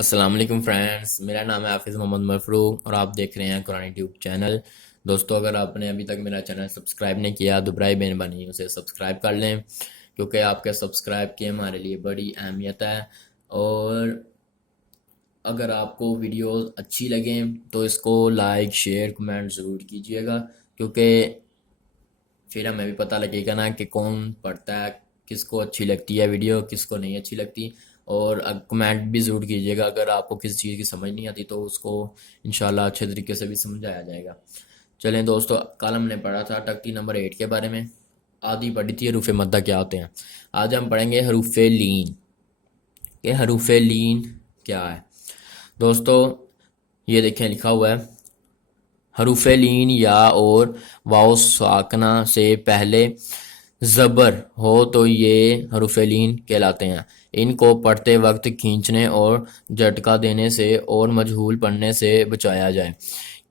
السلام علیکم فرینڈز، میرا نام ہے حافظ محمد مفروغ اور آپ دیکھ رہے ہیں قرآن ٹیوب چینل۔ دوستو، اگر آپ نے ابھی تک میرا چینل سبسکرائب نہیں کیا تو برائے مہربانی اسے سبسکرائب کر لیں، کیونکہ آپ کے سبسکرائب کی ہمارے لیے بڑی اہمیت ہے۔ اور اگر آپ کو ویڈیوز اچھی لگیں تو اس کو لائک شیئر کمنٹ ضرور کیجیے گا، کیونکہ پھر ہمیں بھی پتہ لگے گا نا کہ کون پڑھتا ہے، کس کو اچھی لگتی ہے ویڈیو، کس کو نہیں اچھی لگتی۔ اور کمنٹ بھی ضرور کیجیے گا، اگر آپ کو کسی چیز کی سمجھ نہیں آتی تو اس کو انشاءاللہ اچھے طریقے سے بھی سمجھایا جائے گا۔ چلیں دوستو، کل ہم نے پڑھا تھا تختی نمبر 8 کے بارے میں، آدھی پڑھی تھی حروف مدہ کیا ہوتے ہیں۔ آج ہم پڑھیں گے حروف لین، کہ حروف لین کیا ہے۔ دوستو یہ دیکھیں لکھا ہوا ہے، حروف لین یا اور واو ساکنہ سے پہلے زبر ہو تو یہ حروف لین کہلاتے ہیں۔ ان کو پڑھتے وقت کھینچنے اور جھٹکا دینے سے اور مجہول پڑھنے سے بچایا جائے،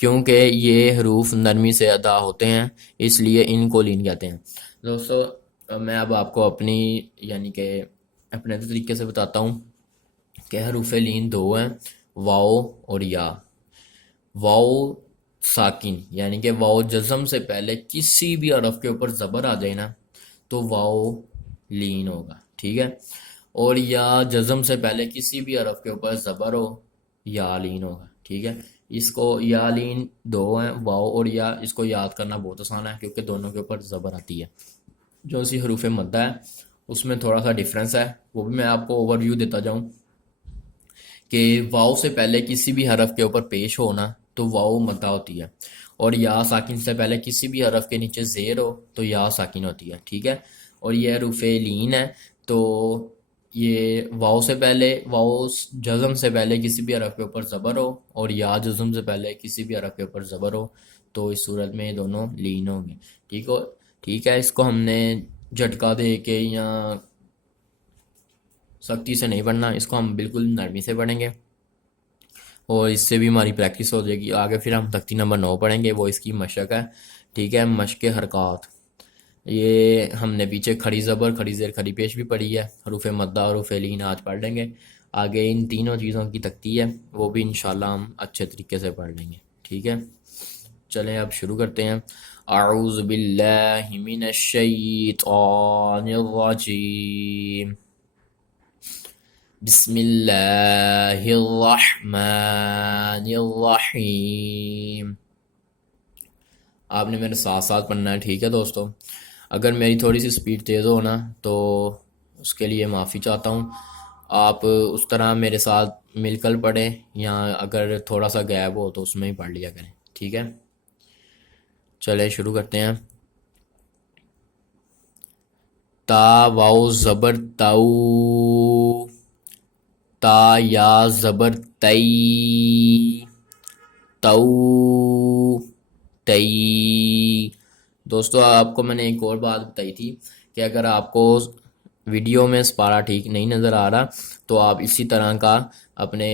کیونکہ یہ حروف نرمی سے ادا ہوتے ہیں، اس لیے ان کو لین کہتے ہیں۔ دوستو میں اب آپ کو اپنی یعنی کہ اپنے طریقے سے بتاتا ہوں کہ حروف لین دو ہیں، واو اور یا۔ واو ساکن یعنی کہ واو جزم سے پہلے کسی بھی حرف کے اوپر زبر آ جائے نا تو واو لین ہوگا، ٹھیک ہے۔ اور یا جزم سے پہلے کسی بھی حرف کے اوپر زبر ہو، یا لین ہوگا، ٹھیک ہے۔ اس کو یا لین دو ہیں، واو اور یا، اس کو یاد کرنا بہت آسان ہے کیونکہ دونوں کے اوپر زبر آتی ہے۔ جو اسی حروف مدہ ہے اس میں تھوڑا سا ڈیفرنس ہے، وہ بھی میں آپ کو اوور ویو دیتا جاؤں کہ واو سے پہلے کسی بھی حرف کے اوپر پیش ہونا تو واو مدہ ہوتی ہے، اور یا ساکن سے پہلے کسی بھی حرف کے نیچے زیر ہو تو یا ساکن ہوتی ہے، ٹھیک ہے۔ اور یہ حروف لین ہے تو یہ واو سے پہلے، واو جزم سے پہلے کسی بھی حرف کے اوپر زبر ہو اور یا جزم سے پہلے کسی بھی حرف کے اوپر زبر ہو تو اس صورت میں یہ دونوں لین ہوں گے، ٹھیک ہے۔ اس کو ہم نے جھٹکا دے کے یا سختی سے نہیں پڑھنا، اس کو ہم بالکل نرمی سے پڑھیں گے اور اس سے بھی ہماری پریکٹس ہو جائے گی۔ آگے پھر ہم تختی نمبر 9 پڑھیں گے، وہ اس کی مشق ہے، ٹھیک ہے، مشق حرکات۔ یہ ہم نے پیچھے کھڑی زبر کھڑی زیر کھڑی پیش بھی پڑھی ہے، حروف مدہ حروف لین آج پڑھ لیں گے۔ آگے ان تینوں چیزوں کی تختی ہے وہ بھی انشاءاللہ ہم اچھے طریقے سے پڑھ لیں گے، ٹھیک ہے۔ چلیں اب شروع کرتے ہیں۔ اعوذ باللہ من الشیطان الرجیم، بسم اللہ الرحمن الرحیم۔ آپ نے میرے ساتھ ساتھ پڑھنا ہے، ٹھیک ہے دوستو۔ اگر میری تھوڑی سی سپیڈ تیز ہو نا تو اس کے لیے معافی چاہتا ہوں، آپ اس طرح میرے ساتھ مل کر پڑھیں، یا اگر تھوڑا سا گیپ ہو تو اس میں ہی پڑھ لیا کریں، ٹھیک ہے۔ چلے شروع کرتے ہیں۔ تا واو زبر تاؤ، تا یا زبر تئی، تو تئی۔ دوستو آپ کو میں نے ایک اور بات بتائی تھی کہ اگر آپ کو ویڈیو میں سپارہ ٹھیک نہیں نظر آ رہا تو آپ اسی طرح کا اپنے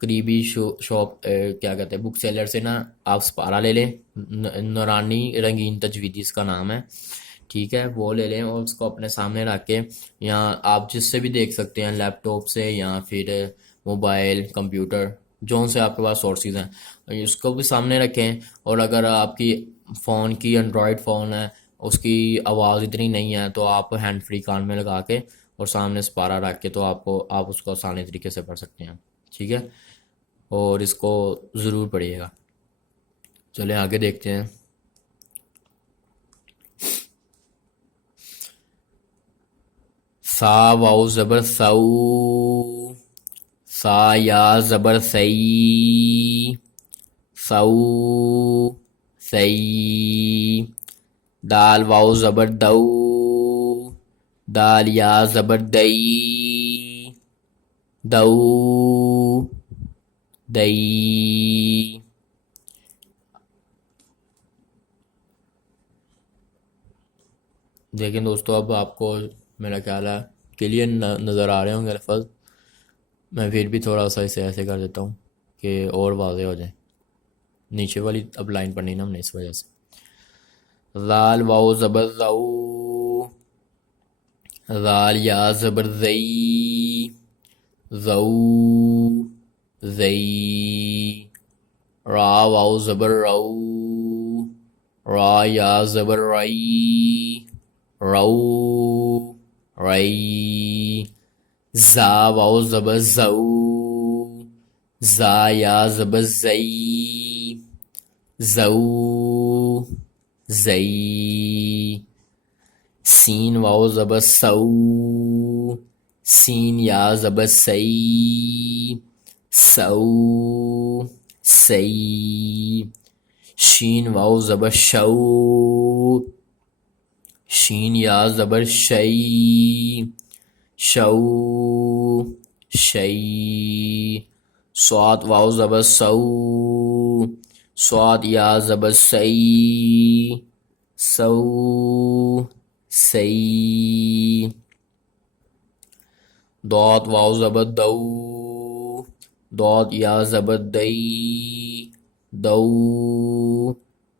قریبی شاپ کیا کہتے ہیں بک سیلر سے نا آپ سپارہ لے لیں، نورانی رنگین تجویدی اس کا نام ہے، ٹھیک ہے۔ وہ لے لیں اور اس کو اپنے سامنے رکھ کے، یا آپ جس سے بھی دیکھ سکتے ہیں، لیپ ٹاپ سے یا پھر موبائل کمپیوٹر، جو سے آپ کے پاس سورسز ہیں، اس کو بھی سامنے رکھیں۔ اور اگر آپ کی فون کی انڈرائڈ فون ہے، اس کی آواز اتنی نہیں ہے تو آپ ہینڈ فری کان میں لگا کے اور سامنے سپارہ رکھ کے تو آپ اس کو آسانی طریقے سے پڑھ سکتے ہیں، ٹھیک ہے۔ اور اس کو ضرور پڑھیے گا۔ چلیں آگے دیکھتے ہیں۔ سا واو زبر سو، سا یا زبر سی، سو سی۔ دال واو زبر دو، دال یا زبر دئی، دو دئی۔ دیکھیں دوستو، اب آپ کو میرا خیال ہے کلیئر نظر آ رہے ہوں گے الفاظ، میں پھر بھی تھوڑا سا اسے ایسے کر دیتا ہوں کہ اور واضح ہو جائے۔ نیچے والی اب لائن پڑھنی نا ہم نے، اس وجہ سے۔ ذال واو زبر زو، ذال یا زبر زئی، زو ذی، را واو زبر رو، را یا زبر رئی، رو، رئی، زا واو زبر زو، زا یا زبر زئی، زو، زئی، سین واو زبر سو، سین یا زبر سی، سو، سی، شین واو زبر شو، شین یا زبر شی، شو، شی، صاد واو زبر سو، صاد یا زبر سی، سو، سی، ضاد واو زبر دو، ضاد یا زبر دئی، دو،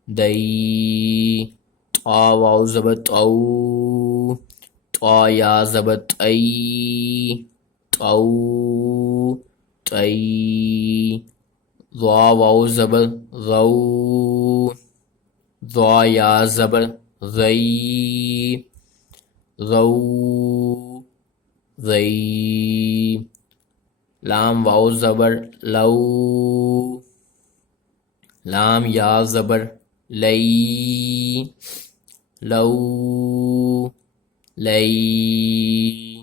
دئی، طا واو زبر طو، طا یا زبر طئی، طو، طئی، ضا واو زبر ضو، ضا یا زبر ضئی، ضو، ضئی، لام واو زبر لو، لام یا زبر لئی، لو، لئی،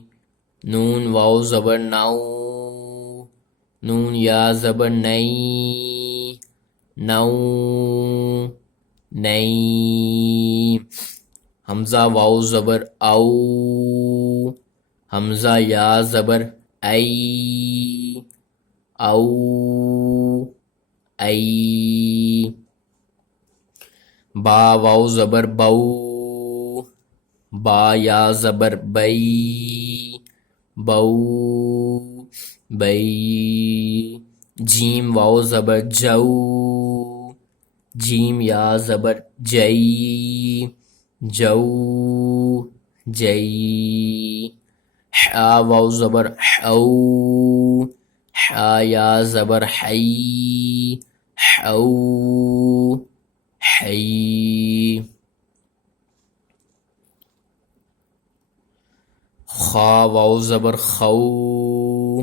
نون واو زبر نو، نون یا زبر نئی، نو، نئی، حمزہ واو زبر او، حمزہ یا زبر ای، او، ای، با واو زبر بو، با یا زبر بئی، بو، بئی، جیم واو زبر جو، جیم یا زبر جئی، جو، جئی، حا واو زبر حو، حا یا زبر حی، حو، حی، خا واو زبر خو،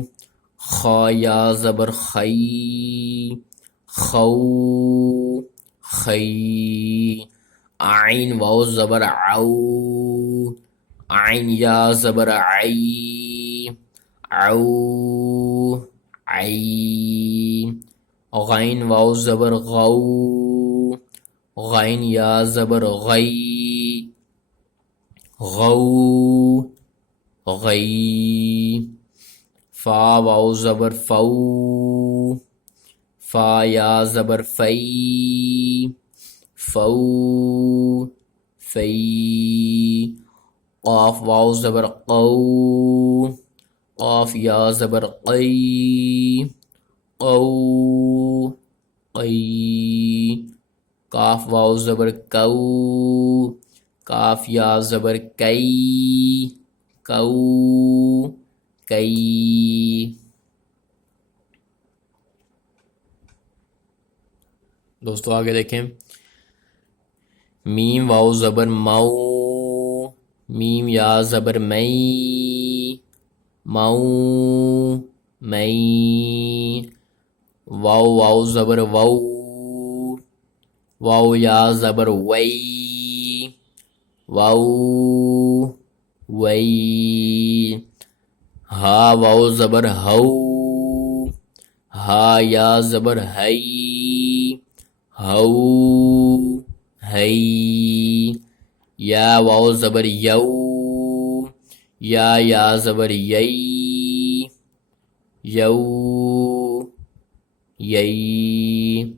خا یا زبر خی، خو، خی، عین واو زبر عو، عین یا زبر عی، عو، عی، غین واو زبر غو، غین یا زبر غی، غو، غی، فا واو زبر فو، فا یا زبر فی، فو، فی، قاف واو زبر قو، قاف یا زبر قی، قو، قی، کاف واو زبر کو، کاف یا زبر کئی، کو، کئی۔ دوستو آگے دیکھیں، میم واو زبر مو، میم یا زبر مئی، مو، مئی، واو واو زبر وو، واو یا زبر وئی، واو، وئی، ہا واو زبر ہو، ہا یا زبر ہئی، ہو، ہئی، یا واو زبر یو، یا زبر یئی، یو، یئی۔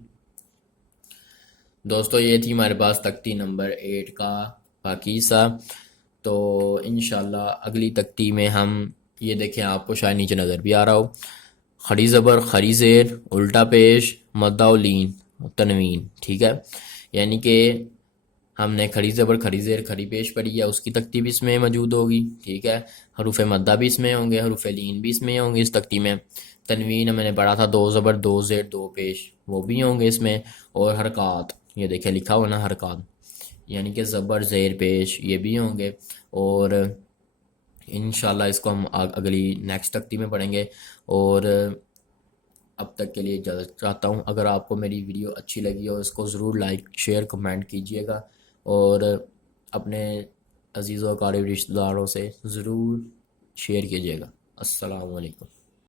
دوستو یہ تھی ہمارے پاس تختی نمبر 8 کا باقی حصہ، تو انشاءاللہ اگلی تختی میں ہم یہ دیکھیں، آپ کو شاید نیچے نظر بھی آ رہا ہو، کھڑی زبر کھڑی زیر الٹا پیش مدہ و لین تنوین، ٹھیک ہے، یعنی کہ ہم نے کھڑی زبر کھڑی زیر کھڑی پیش پڑھی ہے، اس کی تختی بھی اس میں موجود ہوگی، ٹھیک ہے، حروف مدہ بھی اس میں ہوں گے، حروف لین بھی اس میں ہوں گے اس تختی میں، تنوین میں نے پڑھا تھا، دو زبر دو زیر دو پیش، وہ بھی ہوں گے اس میں، اور حرکات، یہ دیکھیں لکھا ہوا نا حرکات، یعنی کہ زبر زیر پیش یہ بھی ہوں گے۔ اور انشاءاللہ اس کو ہم اگلی نیکسٹ تختی میں پڑھیں گے۔ اور اب تک کے لیے اجازت چاہتا ہوں۔ اگر آپ کو میری ویڈیو اچھی لگی ہو اس کو ضرور لائک شیئر کمنٹ کیجئے گا، اور اپنے عزیز و اقارب رشتہ داروں سے ضرور شیئر کیجئے گا۔ السلام علیکم۔